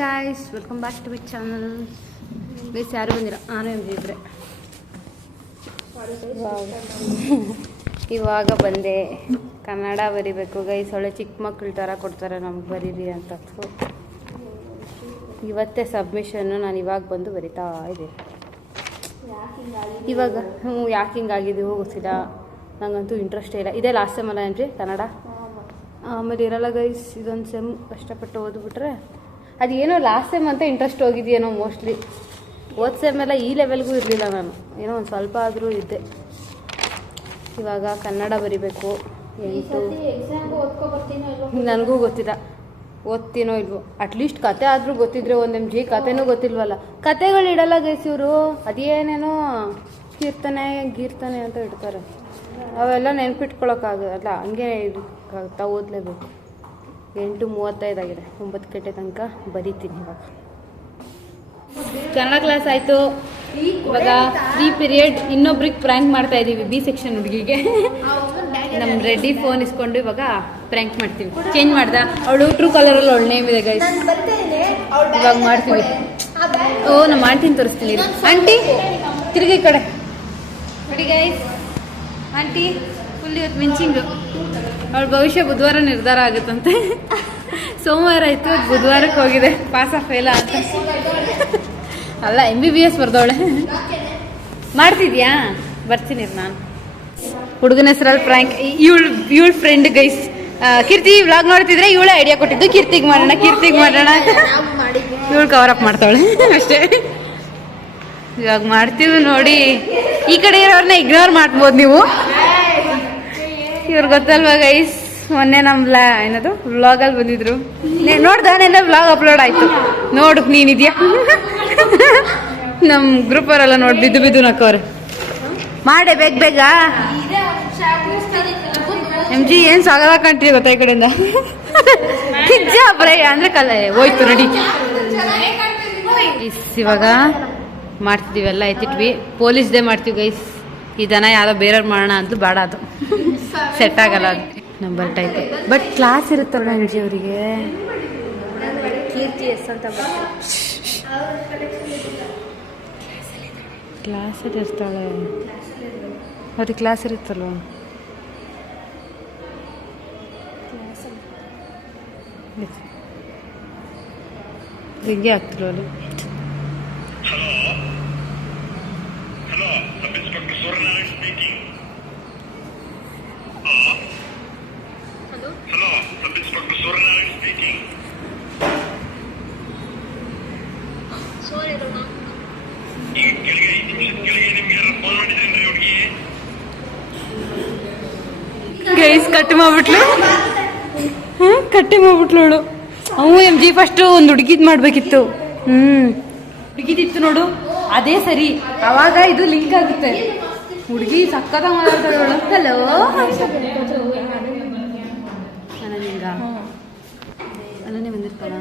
Guys welcome back to my channel. Guys ಯಾರು ಬಂದಿರ, ನಾನು ಇಬ್ಬರೇ ಇವಾಗ ಬಂದೆ. ಕನ್ನಡ ಬರಿಬೇಕು ಗೈಸ್. ಒಳ್ಳೆ ಚಿಕ್ಕ ಮಕ್ಕಳು ಥರ ಕೊಡ್ತಾರೆ ನಮ್ಗೆ ಬರೀರಿ ಅಂತ. ಇವತ್ತೇ ಸಬ್ಮಿಷನ್ನು. ನಾನು ಇವಾಗ ಬಂದು ಬರಿತಾ ಇದ್ದೆ. ಇವಾಗ ಯಾಕೆ ಹಿಂಗಾಗಿದ್ದೀವೋ ಗೊತ್ತಿಲ್ಲ, ನನಗಂತೂ ಇಂಟ್ರೆಸ್ಟೇ ಇಲ್ಲ. ಇದೇ ಲಾಸ್ಟ್ ಸೆಮ್ ಅಲ್ಲ ಏನ್ರಿ ಕನ್ನಡ, ಆಮೇಲೆ ಇರಲ್ಲ ಗೈಸ್. ಇದೊಂದು ಸೆಮ್ ಕಷ್ಟಪಟ್ಟು ಓದ್ಬಿಟ್ರೆ ಅದೇನೋ ಲಾಸ್ಟ್ ಸೆಮ್ ಅಂತ ಇಂಟ್ರೆಸ್ಟ್ ಹೋಗಿದೆಯೇನೋ ಮೋಸ್ಟ್ಲಿ. ಓದ್ ಸೆಮ್ ಎಲ್ಲ ಈ ಲೆವೆಲ್ಗೂ ಇರಲಿಲ್ಲ ನಾನು, ಏನೋ ಒಂದು ಸ್ವಲ್ಪ ಆದರೂ ಇದ್ದೆ. ಇವಾಗ ಕನ್ನಡ ಬರಿಬೇಕು. 8 ನನಗೂ ಗೊತ್ತಿಲ್ಲ ಓದ್ತೀನೋ ಇಲ್ವೋ. ಅಟ್ಲೀಸ್ಟ್ ಕತೆ ಆದರೂ ಗೊತ್ತಿದ್ರೆ ಒಂದು MG. ಕತೆನೂ ಗೊತ್ತಿಲ್ವಲ್ಲ, ಕತೆಗಳು ಇಡಲ್ಲ ಗೈಸ್ ಇವರು. ಅದೇನೇನೋ ಕೀರ್ತನೆ ಗೀರ್ತನೆ ಅಂತ ಇಡ್ತಾರೆ, ಅವೆಲ್ಲ ನೆನ್ಪಿಟ್ಕೊಳಕ್ಕಾಗಲ್ಲ. ಹಂಗೆ ತಾವು ಓದಲೇಬೇಕು. 8:35 ಆಗಿದೆ, 9 ಗಂಟೆ ತನಕ ಬರೀತೀನಿ. ಇವಾಗ ಕನ್ನಡ ಕ್ಲಾಸ್ ಆಯಿತು. ಇವಾಗ 3 ಪೀರಿಯಡ್ ಇನ್ನೊಬ್ರಿಗೆ ಪ್ರ್ಯಾಂಕ್ ಮಾಡ್ತಾ ಇದ್ದೀವಿ. B ಸೆಕ್ಷನ್ ಹುಡುಗಿಗೆ ನಮ್ಮ ರೆಡ್ಡಿ ಫೋನ್ ಇಸ್ಕೊಂಡು ಇವಾಗ ಪ್ರ್ಯಾಂಕ್ ಮಾಡ್ತೀವಿ. ಚೇಂಜ್ ಮಾಡ್ದ ಅವಳು ಟ್ರೂ ಕಾಲರಲ್ಲಿ ಅವಳು ನೇಮ್ ಇದೆ ಗೈಸ್. ಇವಾಗ ಮಾಡ್ತೀವಿ. ನಾನು ಮಾಡ್ತೀನಿ, ತೋರಿಸ್ತೀನಿ ಆಂಟಿ. ತಿರುಗಿ ಕಡೆ ನೋಡಿ ಗೈಸ್. ಆಂಟಿ ಫುಲ್ ಇವತ್ತು ಮಿಂಚಿಂಗು. ಅವಳ ಭವಿಷ್ಯ ಬುಧವಾರ ನಿರ್ಧಾರ ಆಗುತ್ತಂತೆ. ಸೋಮವಾರ ಆಯಿತು, ಬುಧವಾರಕ್ಕೆ ಹೋಗಿದೆ. ಪಾಸ ಫೇಲ ಅಂತ ಅಲ್ಲ, MBBS ಬರ್ದವಳೆ. ಮಾಡ್ತಿದ್ಯಾ? ಬರ್ತೀನಿ ನಾನು. ಹುಡುಗನ ಹೆಸರಲ್ಲಿ ಪ್ರ್ಯಾಂಕ್. ಇವಳ ಫ್ರೆಂಡ್ ಗೈಸ್ ಕೀರ್ತಿ ವ್ಲಾಗ್ ನೋಡ್ತಿದ್ರೆ ಇವಳೇ ಐಡಿಯಾ ಕೊಟ್ಟಿದ್ದು. ಕೀರ್ತಿಗೆ ಮಾಡೋಣ ಇವಳು ಕವರ್ ಅಪ್ ಮಾಡ್ತಾವಳೆ ಅಷ್ಟೇ. ಇವಾಗ ಮಾಡ್ತೀವಿ ನೋಡಿ. ಈ ಕಡೆ ಇರೋರ್ನ ಇಗ್ನೋರ್ ಮಾಡ್ಬೋದು ನೀವು. ಇವ್ರು ಗೊತ್ತಲ್ವಾ ಗೈಸ್, ಮೊನ್ನೆ ನಮ್ಮ ಏನದು ವ್ಲಾಗಲ್ಲಿ ಬಂದಿದ್ರು. ನೋಡ್ದಾನೆಲ್ಲ ವ್ಲಾಗ್ ಅಪ್ಲೋಡ್ ಆಯ್ತು. ನೋಡು ನೀನಿದ್ಯಾ ನಮ್ಮ ಗ್ರೂಪ್ ಅವರೆಲ್ಲ ನೋಡಿ ಬಿದ್ದು ನಕ್ಕವ್ರೆ. ಮಾಡೇ ಬೇಗ MG ಏನು ಸಾಗದ ಕಂಟ್ರಿ ಗೊತ್ತಾ ಈ ಕಡೆಯಿಂದ. ನಿಜ ಬರೇ ಅಂದ್ರೆ ಕಲೆ ಹೋಯ್ತು ರೆಡಿ. ಇವಾಗ ಮಾಡ್ತಿದ್ದೀವಿ, ಎಲ್ಲ ಎತ್ತಿಟ್ವಿ. ಪೊಲೀಸ್ ಡೇ ಮಾಡ್ತೀವಿ ಗೈಸ್. ಈ ದನ ಯಾರೋ ಬೇರೆಯವ್ರು ಮಾಡೋಣ ಅಂತೂ ಬೇಡ, ಅದು ಸೆಟ್ ಆಗಲ್ಲ. ಅದು ನಂಬರ್ ಟೈಪ್. ಬಟ್ ಕ್ಲಾಸ್ ಇರುತ್ತಲ್ಲ MG ಅವರಿಗೆ. ಕೀರ್ತಿ ಎಸ್ ಅಂತ ಕ್ಲಾಸಲ್ಲಿ ಇರ್ತಾಳೆ ಅವ್ರಿಗೆ. ಕ್ಲಾಸ್ ಇರುತ್ತಲ್ವ, ಹಿಂಗೆ ಆಗ್ತಿಲ್ವಲ್ಲ. ಗೈಸ್ ಕಟ್ಟಿ ಮಾಡ್ಬಿಟ್ಲು ಅವಳು. ಅವು MG ಫಸ್ಟ್ ಒಂದು ಹುಡುಗಿದ್ ಮಾಡ್ಬೇಕಿತ್ತು. ಹುಡುಗಿದಿತ್ತು ನೋಡು, ಅದೇ ಸರಿ. ಅವಾಗ ಇದು ಲಿಂಕ್ ಆಗುತ್ತೆ. ಹುಡುಗಿ ಸಕ್ಕತ್ತ ಮಾತಾಡ್ತಾಳೆ ಅವಳು. ಹಲೋ ಅಲ್ಲೇ ಬಂದಿರ್ತಾಳ.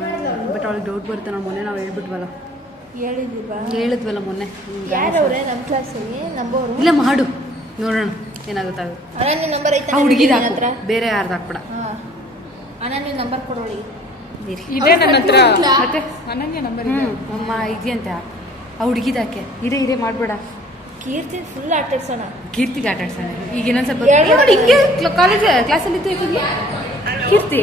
ಬಟ್ ಅವಳಿಗೆ ಡೌಟ್ ಬರುತ್ತೆ. ನಾವು ಮೊನ್ನೆ ನಾವು ಹೇಳಿದ್ವಲ್ಲ ಮೊನ್ನೆ. ಇಲ್ಲ ಮಾಡು ನೋಡೋಣ ಏನಾಗುತ್ತೆ. ಹುಡುಗಿದ ಬೇರೆ ಯಾರ್ದು ಹಾಕ್ಬಿಡ. ನಂಬರ್ ಕೊಡೋಳಿ ಅಮ್ಮ ಇದೆಯಂತೆ. ಆ ಹುಡುಗಿದಾಕೆ ಇದೇ ಮಾಡ್ಬೇಡ. ಕೀರ್ತಿ ಫುಲ್ ಆಟಾಡ್ಸೋಣ. ಕೀರ್ತಿಗೆ ಆಟಾಡ್ಸೋಣ. ಈಗ ಇನ್ನೊಂದು ಸ್ವಲ್ಪ ಹಿಂಗೆ ಕಾಲೇಜ್ ಕ್ಲಾಸಲ್ಲಿ ಇತ್ತು ಕೀರ್ತಿ.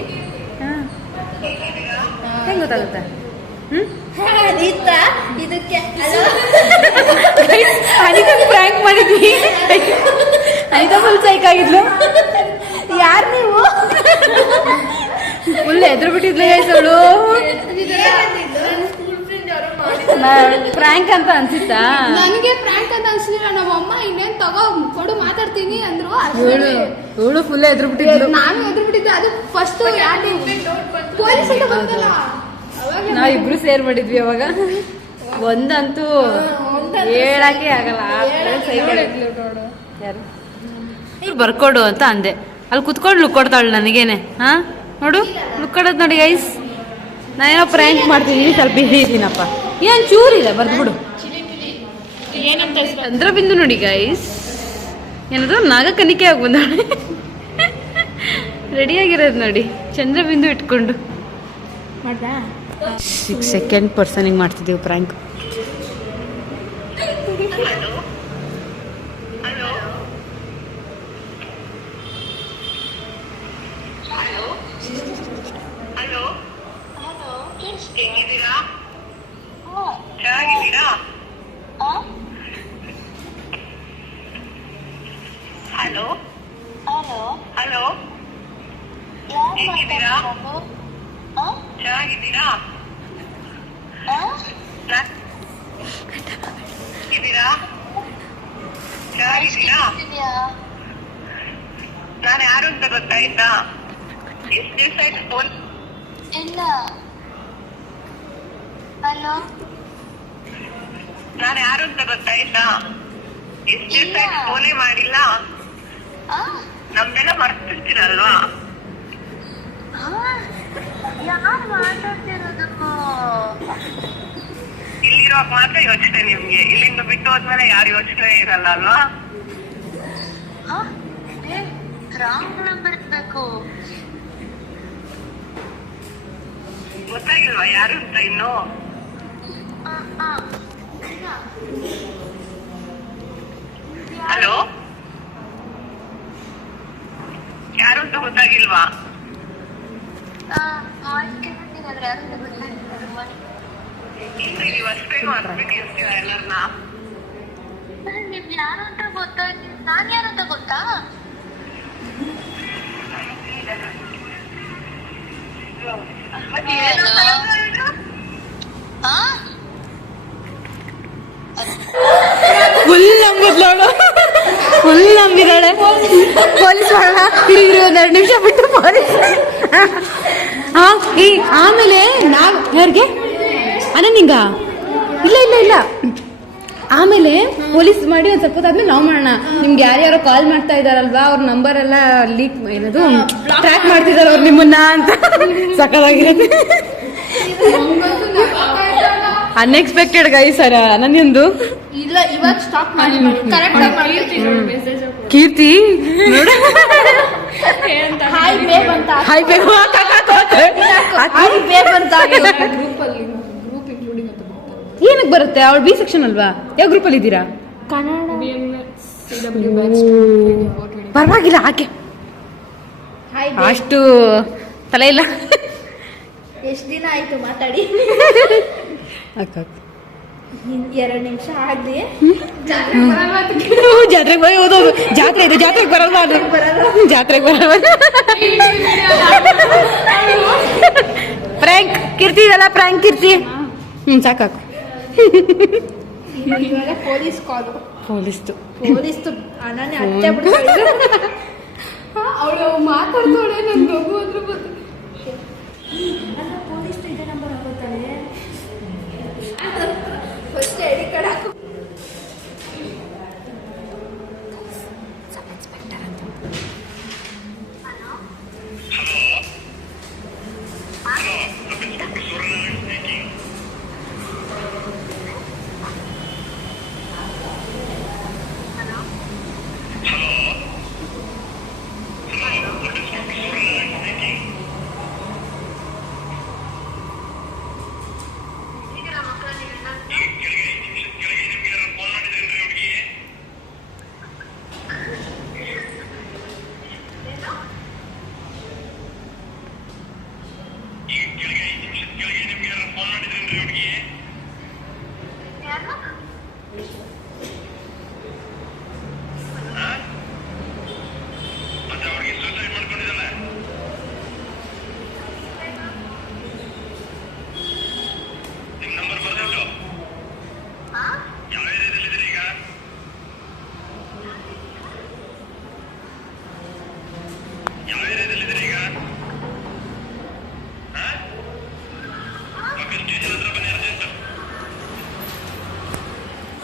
ಹೆಂಗೆ ಗೊತ್ತಾಗುತ್ತೆ? ಇದಕ್ಕೆ ಪ್ರ್ಯಾಂಕ್ ಮಾಡಿದ್ವಿ. ಅನಿತಾ ಫುಲ್ ಸೈಕ್ ಆಗಿದ್ಲು. ಯಾರು ನೀವು? ಫುಲ್ ಎದುರು ಬಿಟ್ಟಿದ್ಲು ಅವಳು. ಪ್ರ್ಯಾಂಕ್ ಅಂತ ಅನ್ಸಿತ್ತಾ? ನನಗೆ ಪ್ರ್ಯಾಂಕ್ ಅಂತ ಅನ್ಸಲಿಲ್ಲ. ನಮ್ಮ ಅಮ್ಮ ಇನ್ನೇನ್ ತಗೋ ಕೊಡು ಮಾತಾಡ್ತೀನಿ ಅಂದ್ರು. ಇವಳು ಫುಲ್ ಎದುರು ಬಿಟ್ಟಿದ್ಲು. ನಾನು ಎದುರು ಬಿಟ್ಟಿದ್ದೆ. ಅದು ಫಸ್ಟ್ ಪೊಲೀಸ್ ಅಂತ ಬಂದಲ್ಲ, ನಾವಿಬ್ರು ಸೇರ್ ಮಾಡಿದ್ವಿ ಅವಾಗ. ಒಂದಂತೂ ಹೇಳಕ್ಕೆ ಆಗಲ್ಲ. ಯಾರು ಇವ್ರು ಬರ್ಕೊಡು ಅಂತ ಅಂದೆ. ಅಲ್ಲಿ ಕುತ್ಕೊಂಡು ಲುಕ್ ಕೊಡ್ತಾಳು ನನಗೇನೆ. ನೋಡು ಲುಕ್ ಕೊಡೋದು ನೋಡಿ ಗೈಸ್. ನಾನೇನೋ ಪ್ರ್ಯಾಂಕ್ ಮಾಡ್ತೀನಿ, ಸ್ವಲ್ಪ ಬಿಸಿ ಇದ್ದೀನಪ್ಪ. ಏನು ಚೂರಿದೆ ಬರ್ದ್ಬಿಡು. ಚಂದ್ರಬಿಂದು ನೋಡಿ ಗೈಸ್. ಏನದು ನಾಗಕನಿಕೆ ಆಗಿ ಬಂದವಳೆ. ರೆಡಿಯಾಗಿರೋದು ನೋಡಿ, ಚಂದ್ರಬಿಂದು ಇಟ್ಕೊಂಡು. ಮಾಡ್ದಾ ಸೆಕೆಂಡ್ ಪರ್ಸನಿಗೆ ಮಾಡ್ತಿದ್ದೀವಿ ಪ್ರ್ಯಾಂಕ್. ಹಲೋ ಹಲೋ ಹೇಗಿದ್ದೀರಾ? ಚೆನ್ನಾಗಿದ್ದೀರಾ? ಇದ್ದೀರಾ? ಚೆನ್ನಾಗಿದ್ದೀರಾ? ನಾನು ಯಾರು ಅಂತ ಗೊತ್ತಾಯ್ತಾ? ಎಷ್ಟು ದಿವಸ ಆಯ್ತು ಫೋನ್? ಇಲ್ಲ. ಹಲೋ, ನಾನು ಯಾರು ಅಂತ ಗೊತ್ತಾಯ್ತಾ? ಎಷ್ಟು ದಿವಸ ಆಯ್ತು ಫೋನೇ ಮಾಡಿಲ್ಲ. ನಮ್ದೆಲ್ಲ ಮರ್ತಿರ್ತೀರಲ್ವಾ? ಯಾರು ಮಾತಾಡ್ತಿರೋದು? ಇಲ್ಲಿರುವಾಗ ಮಾತ್ರ ಯೋಚನೆ ನಿಮ್ಗೆ, ಇಲ್ಲಿಂದ ಬಿಟ್ಟು ಹೋದ್ಮೇಲೆ ಯಾರು ಯೋಚನೆ ಇರಲ್ಲ ಅಲ್ವಾ? ರಾಂಗ್ ನಂಬರ್ ಇರ್ಬೇಕು. ಗೊತ್ತಾಗಿಲ್ವಾ ಯಾರು ಅಂತ ಇನ್ನು? ಹಲೋ, ಯಾರು ಅಂತ ಗೊತ್ತಾಗಿಲ್ವಾ? ಇನ್ನು ನೀವು ಅಷ್ಟೇನು ಹಸ್ಬಿಟ್ಟು ಇರ್ತೀರ ಎಲ್ಲರನ್ನ. ನಿಮ್ ಯಾರು ಅಂತ ಗೊತ್ತಾಯ್ತು. ನಾನ್ ಯಾರು ಅಂತ ಗೊತ್ತಾ? ಮತ್ತೆ ಏನು ಮಾತಾಡೋದು? ಫುಲ್ ನಂಬಿದಾಳೆ. ಪೊಲೀಸ್ ಹಿಡಿದ್ರು 2 ನಿಮಿಷ ಬಿಟ್ಟು ಪೊಲೀಸ್. ಆಮೇಲೆ ನಾವ್ ಯಾರಿಗೆ ಅನನ್ನಿಂಗ ಇಲ್ಲ ಇಲ್ಲ ಇಲ್ಲ ಆಮೇಲೆ ಪೊಲೀಸ್ ಮಾಡಿ ಒಂದ್ ಸ್ವಲ್ಪ ಆದ್ಮೇಲೆ ನಾವು ಮಾಡೋಣ. ನಿಮ್ಗೆ ಯಾರ್ಯಾರೋ ಕಾಲ್ ಮಾಡ್ತಾ ಇದಾರಲ್ವಾ, ಅವ್ರ ನಂಬರ್ ಎಲ್ಲ ಲೀಕ್ ಏನದು ಟ್ರ್ಯಾಕ್ ಮಾಡ್ತಿದಾರ ಅವ್ರು ನಿಮ್ಮನ್ನ ಅಂತ. ಸಕ್ಕತ್ತಾಗಿರುತ್ತೆ. ಅನ್ಎಕ್ಸ್ಪೆಕ್ಟೆಡ್ ಗೈ ಸರ್ ನನ್ನೊಂದು ಇಲ್ಲ, ಇವಾಗ ಸ್ಟಾಪ್ ಮಾಡಿ ಕರೆಕ್ಟ್ ಕೀರ್ತಿ ನೋಡು. ಹಾಯ್ ಬೇಬ್ ಅಂತ ಹಾಯ್ ಬೇಬ್ ಹಾಯ್ ಬೇಬ್ ಅಂತ ಗ್ರೂಪ್ ಅಲ್ಲಿ ಗ್ರೂಪ್ ಇನ್ಕ್ಲೂಡಿಂಗ್ ಅಂತ ಏನಕ್ಕೆ ಬರುತ್ತೆ? ಅವಳು ಬಿ ಸೆಕ್ಷನ್ ಅಲ್ವಾ? ಯಾವ ಗ್ರೂಪ್ ಅಲ್ಲಿ ಇದ್ದೀರಾ? ಕನ್ನಡ ಪರವಾಗಿಲ್ಲ ಆಕೆ ಹಾಯ್ ಅಷ್ಟು ತಲೆ ಇಲ್ಲ. ಎಷ್ಟು ದಿನ ಆಯ್ತು ಮಾತಾಡಿ? 2 ನಿಮಿಷ ಆಗ್ಲಿ. ಜಾತ್ರೆಗೆ ಬರೀ ಓದೋದು. ಜಾತ್ರೆ ಇದೆ, ಜಾತ್ರೆಗೆ ಬರಲ್ವ? ಅದು ಜಾತ್ರೆಗೆ ಬರಲ್ವ? ಪ್ರ್ಯಾಂಕ್ ಕೀರ್ತಿ ಇದೆಲ್ಲ ಪ್ರ್ಯಾಂಕ್ ಕೀರ್ತಿ. ಸಾಕಾಕು. ಇವಾಗ ಪೊಲೀಸ್ ಕಾಲು. ಪೊಲೀಸ್ತು ಅಣ್ಣನೇ ಅತ್ತೆ ಬಿಡ್ತಾಳೆ. ಅವಳು ಮಾತಾಡ್ತಾಳೆ. ನನ್ ಮಗು ಅದ್ರ ಬಗ್ಗೆ ಪೊಲೀಸ್ ಇದೆ ನಂಬರ್ ಆಗುತ್ತಾಳೆ. ಫಸ್ಟ್ ಐಡಿ ಕಾರ್ಡ್ ಹಾಕು.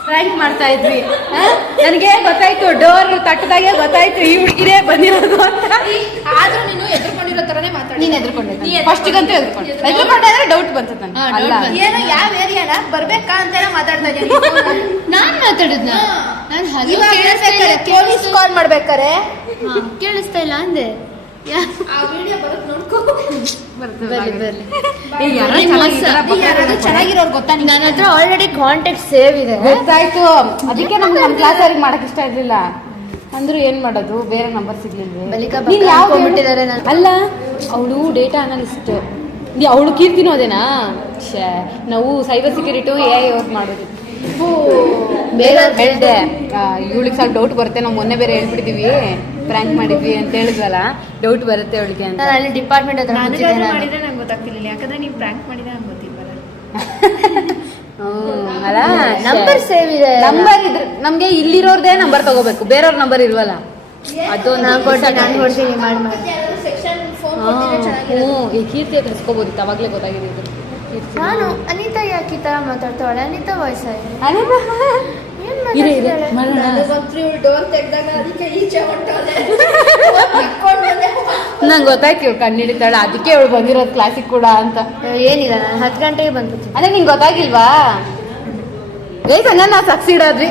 ಪ್ರ್ಯಾಂಕ್ ಮಾಡ್ತಾ ಇದ್ವಿ. ನನಗೆ ಗೊತ್ತಾಯ್ತು, ಡೋರ್ ತಟ್ಟದಾಗೆ ಗೊತ್ತಾಯ್ತು ಈ ಹುಡುಗಿರೇ ಬಂದಿರೋದು ಅಂತ. ಆದ್ರೂ ನೀನು ಎದ್ರುಕೊಂಡಿರೋ ತರನೇ ಮಾತಾಡಿ. ನೀನ್ ಎದ್ರುಕೊಂಡೆ ಫಸ್ಟಿಗಂತೂ ಎದ್ರುಕೊಂಡೆ ಅಂದ್ರೆ ಡೌಟ್ ಬಂತದ ನನಗೆ. ಏನೋ ಯಾವ ಏರಿಯಾನ ಬರ್ಬೇಕಾ ಅಂತೆಲ್ಲ ಮಾತಾಡ್ತಾ ಇದ್ದೀನಿ. ನಾನ್ ಮಾತಾಡಿದ್ನ ನಾನು ಪೊಲೀಸ್ ಕಾಲ್ ಮಾಡ್ಬೇಕಾರೆ ಕೇಳಿಸ್ತಾ ಇಲ್ಲ ಅಂದೆ. ಆ ವಿಡಿಯೋ ಬರುತ್ತೆ ನೋಡ್ಕೋ. ಬರ್ಲಿ ಬರ್ಲಿ. ಚೆನ್ನಾಗಿರೋರು ಗೊತ್ತಾ ನಿಂಗೆ? ನನ್ನ ಹತ್ರ ಆಲ್ರೆಡಿ ಕಾಂಟ್ಯಾಕ್ಟ್ ಸೇವ್ ಇದೆ. ಗೊತ್ತಾಯ್ತು, ಅದಕ್ಕೆ ನಮ್ಗೆ ನಮ್ಮ ಕ್ಲಾಸ್ ಅವ್ರಿಗೆ ಮಾಡಕ್ ಇಷ್ಟ ಇರ್ಲಿಲ್ಲ. ಅಂದ್ರು ಏನ್ ಮಾಡೋದು, ಬೇರೆ ನಂಬರ್ ಸಿಗ್ಲಿಲ್ವೇ? ಬಳಿಕ ನೀನ್ ಯಾವ ಹಾಕೊಂಡ್ಬಿಟ್ಟಿದ್ದಾರೆ ನಾನು. ಅಲ್ಲ, ಅವಳು ಡೇಟಾ ಅನಾಲಿಸ್ಟ್, ಅವಳು ಕೀರ್ತಿನೂ ಅದೇನಾ? ನಾವು ಸೈಬರ್ ಸೆಕ್ಯೂರಿಟಿ AI ವರ್ಕ್ ಮಾಡೋದು. ಬೇರೆ ಹೇಳ್ದೆ, ಇವಳಿಗೆ ಸ್ವಲ್ಪ ಡೌಟ್ ಬರುತ್ತೆ, ನಾವು ಮೊನ್ನೆ ಬೇರೆ ಹೇಳ್ಬಿಟ್ಟಿದೀವಿ, ಪ್ರ್ಯಾಂಕ್ ಮಾಡಿದ್ವಿ ಅಂತ ಹೇಳಿದ್ವಲ್ಲ, ಡೌಟ್ ಬರುತ್ತೆ ಅವಳಿಗೆ ಅಂತ. ನಾನು ಅಲ್ಲಿ ಡಿಪಾರ್ಟ್ಮೆಂಟ್ ಹತ್ರ ಕೂತಿದ್ದೆ ನಾನು. ಮಾಡಿದ್ರೆ ನಂಗೆ ಗೊತ್ತಾಗ್ತಿರ್ಲಿಲ್ಲ, ಯಾಕಂದ್ರೆ ನೀವು ಪ್ರ್ಯಾಂಕ್ ಮಾಡಿದ್ರೆ ನಂಗೆ ಗೊತ್ತಿಲ್ವಲ್ಲ. ಅಲ್ಲ, ನಂಬರ್ ಸೇವ್ ಇದೆ. ನಂಬರ್ ಇದ್ರೆ ನಮ್ಗೆ ಇಲ್ಲಿರೋರ್ದೇ ನಂಬರ್ ತಗೋಬೇಕು, ಬೇರೆಯವ್ರ ನಂಬರ್ ಇಲ್ವಲ್ಲ. ಅದೊಂದು ನಾನು ಕೊಡ್ತೀನಿ ಮಾಡಿ ಮಾಡಿ. ಸೆಕ್ಷನ್ ಫೋನ್ ಕೊಟ್ಟಿದ್ರೆ ಚೆನ್ನಾಗಿರುತ್ತೆ. ಹ್ಞೂ, ಈ ಕೀರ್ತಿ ಹತ್ರ ಇಸ್ಕೋಬೋದಿತ್ತು, ಅವಾಗಲೇ ಗೊತ್ತಾಗಿದೆ ಇದು. ನಾನು ಅನಿತಾ ಯಾಕೆ ಈ ತರ ಮಾತಾಡ್ತಾವಳೆ? ಅನಿತಾ ವಯಸ್ಸಾಗಿದೆ. ಇದೆ ಇದೆ ಮಾಡೋಣ. ನನಗಂತೂ ಇವ್ಳು ಡೋರ್ ತೆಗ್ದಾಗ ಅದಕ್ಕೆ ಈಚೆ ಹೊಂಟೋದೆ. ನಂಗೆ ಗೊತ್ತಾಯ್ತು ಇವ್ಳು ಕಣ್ಣು ಹಿಡಿತಾಳೆ, ಅದಕ್ಕೆ ಇವಳು ಬಂದಿರೋದು ಕ್ಲಾಸಿಗೆ ಕೂಡ ಅಂತ. ಏನಿಲ್ಲ, ನಾನು 10 ಗಂಟೆಗೆ ಬಂದ್ಬಿಡ್ತೀನಿ. ಅದೇ ನಿಂಗೆ ಗೊತ್ತಾಗಿಲ್ವಾ? ನಾವು ಸಕ್ಸೀಡ್ ಆದ್ವಿ.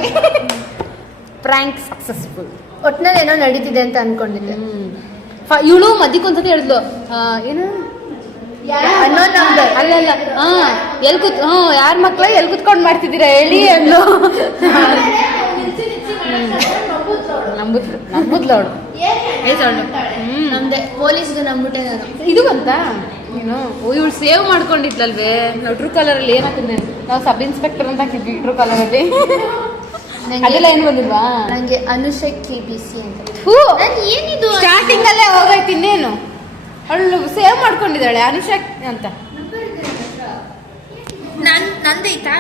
Prank successful. ಒಟ್ನಲ್ಲಿ ಏನೋ ನಡೀತಿದೆ ಅಂತ ಅನ್ಕೊಂಡಿದ್ದೆ. ಇವಳು ಮಧ್ಯಕ್ಕೊಂದ್ಸತಿ ಹೇಳಿದ್ಲು, ಏನು ಅನ್ನೋ ನಂಬರ್ ಅಲ್ಲ ಯಾರ ಮಕ್ಳು ಎಲ್ಲಿ ಕುತ್ಕೊಂಡ್ ಮಾಡ್ತಿದ್ದೀರಾ ಹೇಳಿ ಅಂದ್ಲು. ನಂಬುದ್ಲು ಅವಳು. ನಮ್ದೆ ಪೊಲೀಸ್ಗೆ ನಂಬಿಟ್ಟೆ ನಾನು. ಇದು ಅಂತ ಏನು ಇವಳು ಸೇವ್ ಮಾಡ್ಕೊಂಡಿದ್ಲಲ್ವೇ? ನಾವು ಟ್ರೂ ಕಾಲರ್ ಅಲ್ಲಿ ಏನ್ ಹಾಕಿದ್ವಿ, ನಾವು ಸಬ್ ಇನ್ಸ್ಪೆಕ್ಟರ್ ಅಂತ ಹಾಕಿದ್ವಿ ಟ್ರೂ ಕಾಲರ್ ಅಲ್ಲಿ. ಅದೆಲ್ಲ ಏನು ಬಂದಿಲ್ವಾ? ನಂಗೆ ಅನುಷಕ್ KBC ಅಂತ. ನಾನು ಏನಿದು ಸ್ಟಾರ್ಟಿಂಗ್ ಅಲ್ಲೇ ಹೋಗೈತಿ, ಇನ್ನೇನು ಅವಳು ಸೇವ್ ಮಾಡ್ಕೊಂಡಿದ್ದಾಳೆ ಅನುಷಕ್ ಅಂತ. ನಂದೈತಾ?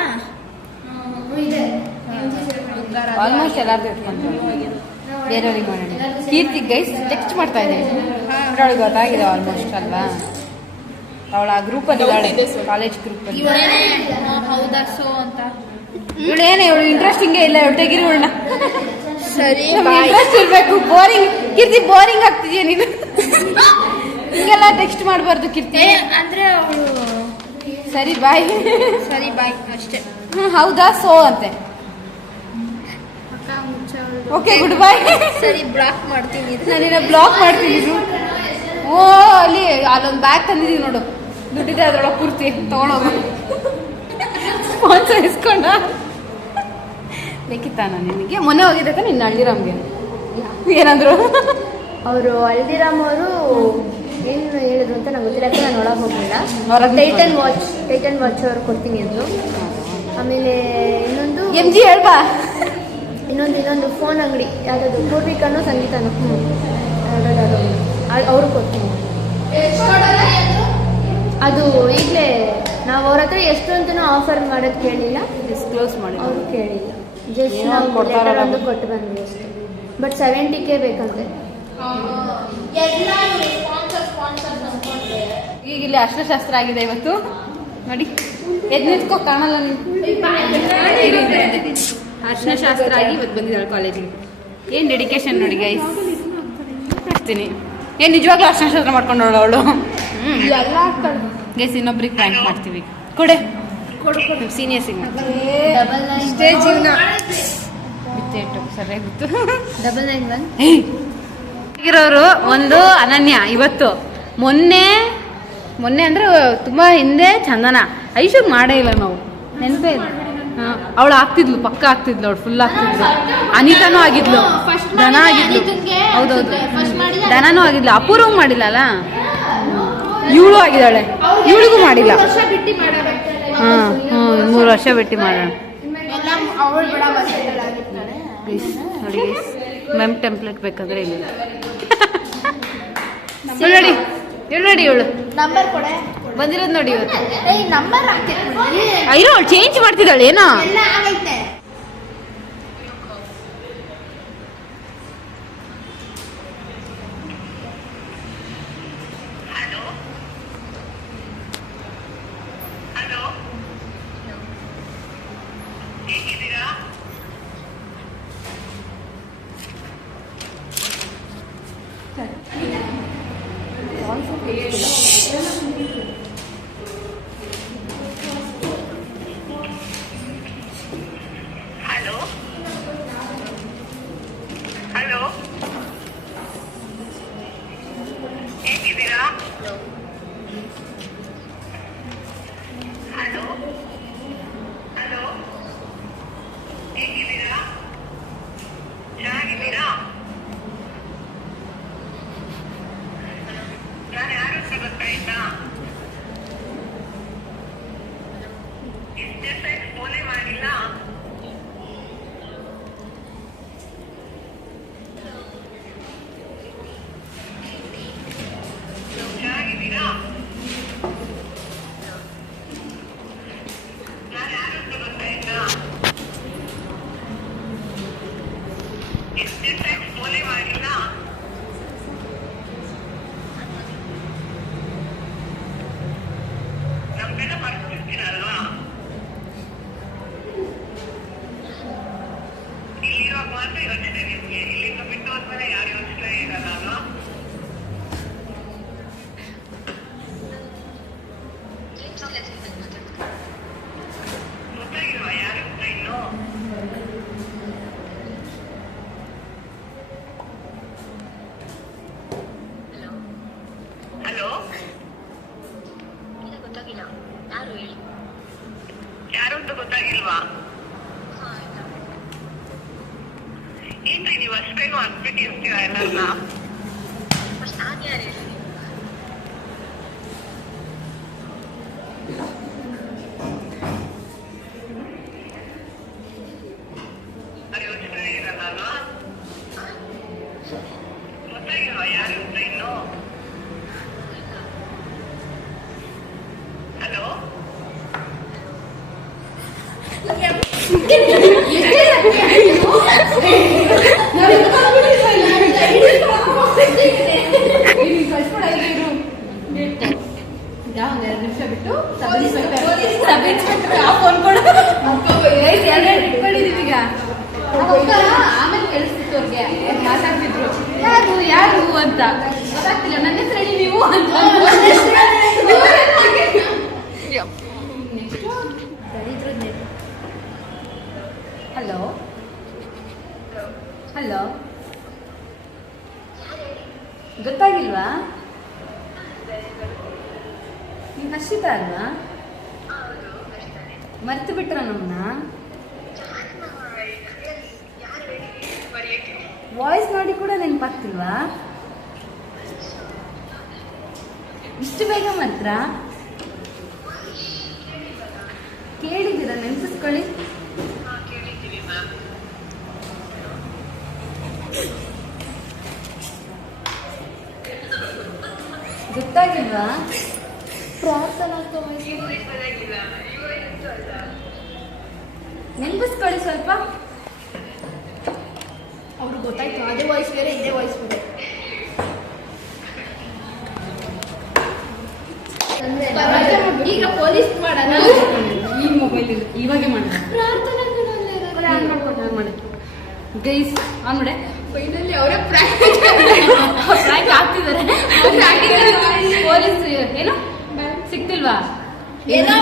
ಆಲ್ಮೋಸ್ಟ್ ಎಲ್ಲಾರ್ದು ಇಟ್ಕೊಂಡ್ರು, ಬೇರೆಯವ್ರಿಗೆ ಮಾಡೋಣ. ಕೀರ್ತಿ ಗೈಸ್ ಟೆಕ್ಸ್ಟ್ ಮಾಡ್ತಾ ಇದ್ದೀವಿ, ಅವಳಿಗೆ ಗೊತ್ತಾಗಿದೆ ಆಲ್ಮೋಸ್ಟ್ ಅಲ್ವಾ? ಅವಳ ಆ ಗ್ರೂಪಲ್ಲಿ ಇದ್ದಾಳೆ, ಕಾಲೇಜ್ ಗ್ರೂಪಲ್ಲಿ. ಹೌದಾ ಸೋ ಅಂತ. ಇವಳು ಏನೇ, ಇವಳು ಇಂಟ್ರೆಸ್ಟಿಂಗೇ ಇಲ್ಲ, ಇವಳು ತೆಗಿರಿ ಇವಳನ್ನ. ಸರಿ, ಇಂಟ್ರೆಸ್ಟ್ ಇರ್ಬೇಕು. ಬೋರಿಂಗ್ ಕೀರ್ತಿ, ಬೋರಿಂಗ್ ಆಗ್ತಿದ್ಯಾ ನೀನು? ಹಿಂಗೆಲ್ಲ ಟೆಕ್ಸ್ಟ್ ಮಾಡಬಾರ್ದು ಕೀರ್ತಿ. ಅಂದ್ರೆ ಅವಳು ಸರಿ ಬಾಯ್. ಸರಿ ಬಾಯ್ ಅಷ್ಟೇ. ಹೌದಾ ಸೋ ಅಂತೆ. ಓಕೆ ಗುಡ್ ಬಾಯ್. ಸರಿ ಬ್ಲಾಕ್ ಮಾಡ್ತೀನಿ. ನಾನಿನ್ನ ಬ್ಲಾಕ್ ಮಾಡ್ತೀನಿ. ಓ ಅಲ್ಲಿ ಅಲ್ಲೊಂದು ಬ್ಯಾಗ್ ತಂದಿದೀವಿ ನೋಡು, ದುಡ್ಡಿದೆ ಅದ್ರೊಳಗೆ ಪೂರ್ತಿ ತಗೊಂಡೋಗು. ಸ್ಪಾನ್ಸರ್ ಇಸ್ಕೊಂಡ ಬೇಕಿತ್ತ ನಾನು ನಿನಗೆ? ಮೊನ್ನೆ ಹೋಗಿದ್ದೆ ನಿನ್ನ ಹಳ್ದಿರಾಮ್ಗೆ, ಏನಂದ್ರು ಅವರು ಹಲ್ದಿರಾಮ್ ಅವರು ಏನು ಹೇಳಿದ್ರು ಅಂತ ನಂಗೆ ಗೊತ್ತಿಲ್ಲ, ಯಾಕೆ ನಾನು ಒಳಗೆ ಹೋಗಲಿಲ್ಲ. ಹೊರಗೆ ಟೈಟನ್ ವಾಚ್ ಅವ್ರು ಕೊಡ್ತೀನಿ ಅಂದರು. ಆಮೇಲೆ ಇನ್ನೊಂದು MG ಹೇಳ್ಬಾ. ಇನ್ನೊಂದು ಫೋನ್ ಅಂಗಡಿ ಯಾವುದಾದ್ರು ಪೂರ್ವಿಕನೋ ಸಂಗೀತನೋ ಅವರು ಕೊಡ್ತೀನಿ. ಅದು ಈಗಲೇ ನಾವು ಅವ್ರ ಹತ್ರ ಎಷ್ಟು ಅಂತನೂ ಆಫರ್ ಮಾಡೋದು ಕೇಳಿಲ್ಲ, ಡಿಸ್ಕ್ಲೋಸ್ ಮಾಡಿ ಅವರು ಕೇಳಿಲ್ಲ. ಜಸ್ಟ್ ನಾವು ಲೆಟರ್ ಒಂದು ಕೊಟ್ಟು ಬಂದ್ವಿ ಅಷ್ಟೇ. ಬಟ್ 70K ಬೇಕಂತೆ. ಈಗ ಇಲ್ಲಿ ಅರ್ಶನಶಾಸ್ತ್ರ ಆಗಿದೆ ಇವತ್ತು ನೋಡಿ, ಎದ್ ನಿಂತ್ಕೋ ಕಾಣಲ್ಲ ಅರ್ಶನಶಾಸ್ತ್ರ ಆಗಿ ಇವತ್ತು ಬಂದಿದ್ದಾಳೆ ಕಾಲೇಜಿಗೆ. ಏನು ಡೆಡಿಕೇಶನ್ ನೋಡಿ ಗೈಸ್. ಮಾಡ್ತೀನಿ ಏನು ನಿಜವಾಗ್ಲೂ ಅರ್ಶನಶಾಸ್ತ್ರ ಮಾಡ್ಕೊಂಡವಳು ಅವಳು. ಗೈಸ್ ಇನ್ನೊಬ್ರಿಗೆ ಪ್ರ್ಯಾಂಕ್ ಮಾಡ್ತೀವಿ. ಕೊಡೆ ಸೀನಿಯರ್ಸಿಗೆ ಮಾಡ್ತೀವಿ. ಇಷ್ಟೇ ಜೀವನ. ಬಿತ್ತೇಟು ಸರಿಯಾಗಿ ಬಿತ್ತು. 991 ಇರೋರು ಒಂದು ಅನನ್ಯ. ಇವತ್ತು ಮೊನ್ನೆ ಅಂದ್ರೆ ತುಂಬಾ ಹಿಂದೆ ಚಂದನ. ಐಶಾಗ್ ಮಾಡೇ ಇಲ್ಲ ನಾವು, ನೆನಪೇ ಇಲ್ಲ. ಅವಳು ಆಗ್ತಿದ್ಲು, ಪಕ್ಕ ಆಗ್ತಿದ್ಲು, ಅವಳು ಫುಲ್ ಆಗ್ತಿದ್ಲು. ಅನಿತಾನೂ ಆಗಿದ್ಲು, ದನ ಆಗಿದ್ಲು. ಹೌದೌದು, ದನನೂ ಆಗಿದ್ಲು. ಅಪೂರ್ವ ಮಾಡಿಲ್ಲ ಅಲ್ಲ, ಇವಳು ಆಗಿದ್ದಾಳೆ, ಇವಳಿಗೂ ಮಾಡಿಲ್ಲ. 3 ವರ್ಷ ಬಿಟ್ಟು ಮಾಡೋಣ. ನೋಡಿ ಮೆಮ್ ಟೆಂಪ್ಲೇಟ್ ಬೇಕಾದ್ರೆ ಇಲ್ಲ ನೋಡಿ, ನೋಡಿ ಇವಳು ನಂಬರ್ ಕೊಡೆ. ಬಂದಿರೋದು ನೋಡಿ ಇವತ್ತು. ನಂಬರ್ ಹಾಕ್ತೀನಿ. ಅಯ್ಯೋ ಅವಳು ಚೇಂಜ್ ಮಾಡ್ತಿದ್ದಾಳೆ ಏನೋ. ಎಲ್ಲ ಆಗೈತೆ. ಹೇಗಿದ್ದೀರಾ? ಹಲೋ ಹಲೋ ಹಲೋ ಹಲೋ ಹೇಗಿದ್ದೀರಾ? ಚೆನ್ನಾಗಿದ್ದೀರಾ? ನಾನು ಯಾರು ಅಂತ ಗೊತ್ತಾಯ್ತಾ? ಎಷ್ಟು ದಿವಸ ಆಯ್ತು ಫೋನೇ ಮಾಡಿಲ್ಲ. ಚೆನ್ನಾಗಿದ್ದೀರಾ? ನಾನು ಯಾರು ಅಂತ ಗೊತ್ತಾಯ್ತಾ? ಎಷ್ಟು ದಿವಸ ಆಯ್ತು ಫೋನೇ ಮಾಡಿಲ್ಲ. ನಮ್ಗೆಲ್ಲ ಮರ್ತಿರ್ತೀರಲ್ವಾ? ಇಲ್ಲಿರುವಾಗ ಮಾತ್ರ ಯೋಚನೆ ನಿಮ್ಗೆ, ಇಲ್ಲಿಂದ ಬಿಟ್ಟು ಹೋದ್ಮೇಲೆ ಯಾರು ಯೋಚನೆ ಇರಲ್ಲ ಅಲ್ವಾ? ಗೊತ್ತಾಗಿಲ್ವಾ ಯಾರು ಅಂತ ಇನ್ನು? ಹಲೋ ಗೊತ್ತಾಗಿಲ್ಲ ಯಾರು ಹೇಳಿ. ಯಾರು ಅಂತ ಗೊತ್ತಾಗಿಲ್ವಾ? ಏನ್ರಿ ನೀವು ಅಷ್ಟು ಬೇಗ ಅಂದ್ಬಿಟ್ಟಿರ್ತೀರಾ ಎಲ್ಲರನ್ನ? ಫಸ್ಟ್ ನಾನು ಯಾರು ಹೇಳಿ. ಅದು ಯೋಚನೆ ಇರಲ್ಲ ಅಲ್ವಾ? ಗೊತ್ತಾಗಿಲ್ವಾ ಯಾರು ಅಂತ ಇನ್ನು? ಹಲೋ ಒಂದೆರಡು ನಿಮಿಷ ಬಿಟ್ಟು ಇಟ್ಕೊಂಡಿದೀವಿ ಈಗ. ಆಮೇಲೆ ಕೇಳಿಸ್ತಿತ್ತು ಅವ್ರಿಗೆ, ಮಾತಾಡ್ತಿದ್ರು ಯಾರು ಯಾರು ಅಂತ ಗೊತ್ತಾಗ್ತಿಲ್ಲ. ನನ್ನ ಹೆಸರು ಹೇಳಿ ನೀವು ಅಂತ. ಹಲೋ ಹಲೋ ಗೊತ್ತಾಗಿಲ್ವಾ? ನೀನ್ ಹರ್ಷಿತಾ ಅಲ್ವಾ? ಮರ್ತು ಬಿಟ್ರ ನಮ್ಮನ್ನ? ವಾಯ್ಸ್ ನೋಡಿ ಕೂಡ ನೆನಪಾಗ್ತಿಲ್ವಾ? ಇಷ್ಟು ಬೇಗ ಮಾತ್ರ ಕೇಳಿದ್ದೀರಾ? ನೆನಪಿಸ್ಕೊಳ್ಳಿ. ಗೊತ್ತಾಗಿಲ್ವಾ? ಪ್ರಾರ್ಥನಾ ನೆನಪಿಸ್ಕೊಳ್ಳಿ ಸ್ವಲ್ಪ. ಅವ್ರಿಗೆ ಗೊತ್ತಾಯ್ತು, ಅದೇ ವಾಯ್ಸ್ ಬೇರೆ ಇದೇ ವಾಯ್ಸ್ ಬೇರೆ. ಈಗ ಪೊಲೀಸ್ ಮಾಡೋಣ. ಈ ಮೊಬೈಲ್ ಇವಾಗೆ ಮಾಡೋಣ. ಪ್ರಾರ್ಥನಾ ಮಾಡಿ ಗೈಸ್ ಆನ್ ಮಾಡೆ. ಫೈನಲಿ ಅವರೇ ಪ್ರಾಂಕ್ ಪ್ರಾಂಕ್ ಆಗ್ತಿದ್ದಾರೆ. ಪೊಲೀಸ್ ಏನು ಸಿಕ್ತಿಲ್ವಾ? ಏನೋ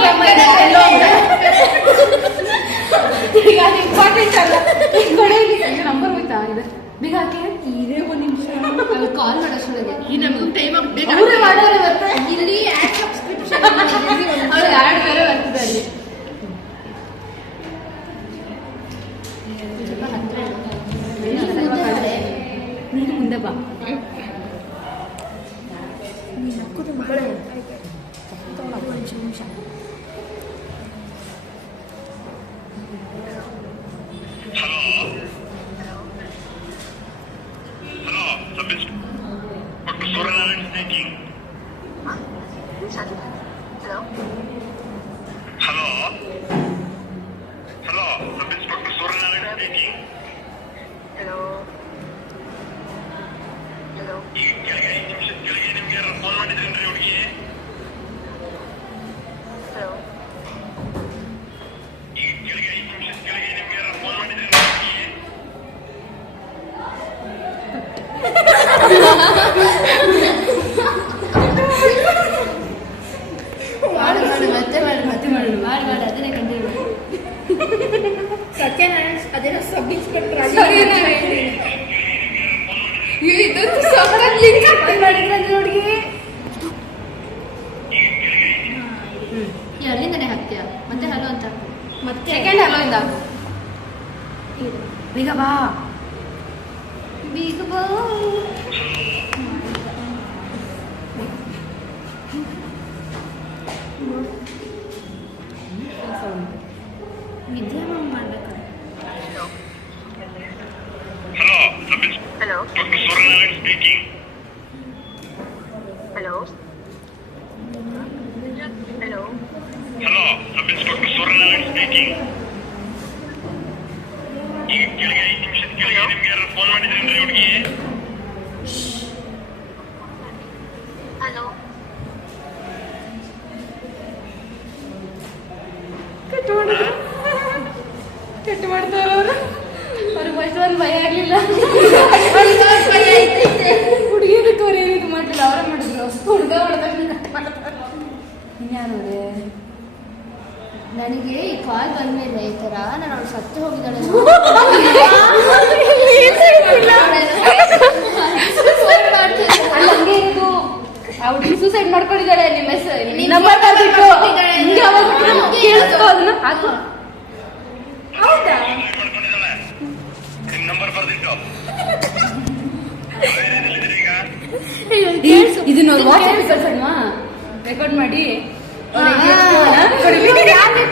ಈಗ ಅದು ಇಂಪಾರ್ಟೆಂಟ್ ಅಲ್ಲ. ಈಗ ಕೊಡೋಲಿ ನಂಬರ್ ಹೋಯ್ತಾ ಇದೆ. ಬೇಗ ಹಾಕಿ ಇದೇ ಒಂದು ನಿಮಿಷ. ಅವ್ರು ಕಾಲ್ ಮಾಡೋಷ್ಟೊಳಗೆ ಈ ನಮ್ಗೆ ಟೈಮ್ ಅವರೇ ಮಾಡೋರು ಬರ್ತಾರೆ. ಇಲ್ಲಿ ಆಡ್ ಸಬ್ಸ್ಕ್ರಿಪ್ಷನ್ ಅವ್ರು ಎರಡು ಬೇರೆ ಬರ್ತಿದ್ದಾರೆ. ಮುಂದೆ ಬಾ. Hello sub inspector Suryanarayan speaking. Hello hello sub inspector Suryanarayan speaking. ಈಗ ಕೆಳಗೆ 5 ನಿಮಿಷದ ಕೆಳಗೆ ನಿಮ್ಗೆ ಯಾರು ಫೋನ್ ಮಾಡಿದ್ರೇನ್ರಿ ಹುಡುಗಿ? ಈಗ ಕೆಳಗೆ 5 ನಿಮಿಷದ ಕೆಳಗೆ ನಿಮ್ಗೆ ಯಾರು ಫೋನ್ ಮಾಡಿದ್ರೇನ್ರಿ ಹುಡುಗಿ? ಅದನ್ನೇ ಕಂಟಿನ್ಯೂ ಸತ್ಯನಾರಾಯಣ ಅದೇನೋ ಸಬ್ಮಿಟ್ ಅಲ್ಲಿಂದನೇ ಹಾಕ್ತೀಯ ಮತ್ತೆ ಹಲೋ ಅಂತ ಮತ್ತೆ ಸೆಕೆಂಡ್ ಹಲೋ ಇಂದ ಬೇಗ ಬಾ ಬೀಗ ಬಾ ವಿದ್ಯಾಭ್ಯಾಸ ಮಾಡ್ಬೇಕಾದ್ರೆ hello speaking. Hello hello hello, sub inspector Suryanarayan speaking. ಈಗ ಕೆಳಗೆ 5 ನಿಮಿಷದ ಕೆಳಗೆ ನಿಮ್ಗೆ ಯಾರು ಫೋನ್ ಮಾಡಿದ್ರೇನ್ರಿ ಹುಡುಗಿ? ಹಲೋ ಕಟ್ ಮಾಡ್ತಾರ ಅವ್ರಿಗೆ ವಯಸ್ಸೊಂದು ಭಯ ಆಗ್ಲಿಲ್ಲ ಹುಡುಗಿದಕ್ಕೆ ಅವ್ರು ಏನು ಮಾಡಿಲ್ಲ ಅವರೇ ಮಾಡಿದ್ರು ಹುಡುಗ ಹೊಡೆದಾಗ ಕಟ್ ಮಾಡ್ತಾರೆ ಇನ್ಯಾರು ನನಗೆ ಈ ಕಾಲ್ ಬಂದ್ಮೇಲೆ ಈ ತರ ನಾನು ಅವ್ಳು ಸತ್ತು ಹೋಗಿದ್ದಾಳೆ ಅಲ್ಲಿ ಹಂಗೆ ಇರೋದು ಅವ್ರಿಗೆ ಸೂಸೈಡ್ ಮಾಡ್ಕೊಂಡಿದ್ದಾಳೆ ನಿಮ್ಮ ನಿನ್ ನಂಬರ್ phone number ಬರ್ಬಿಟ್ಟು ಕೊಟ್ಟಿದ್ದಾಳೆ. ಹಿಂಗೆ ಅವಾಗ ಕೇಳಿಸ್ಕೊ ಅದನ್ನ ಹಾಕು ಹೌದಾ ಮಾಡ್ಕೊಂಡಿದ್ದಾಳೆ. ನಿಮ್ ನಂಬರ್ ಬರ್ದಿಟ್ಟು ಈಗ ಇದನ್ನ ಅವ್ರು ವಾಟ್ಸಪ್ ಕಳ್ಸಲ್ವಾ ರೆಕಾರ್ಡ್ ಮಾಡಿ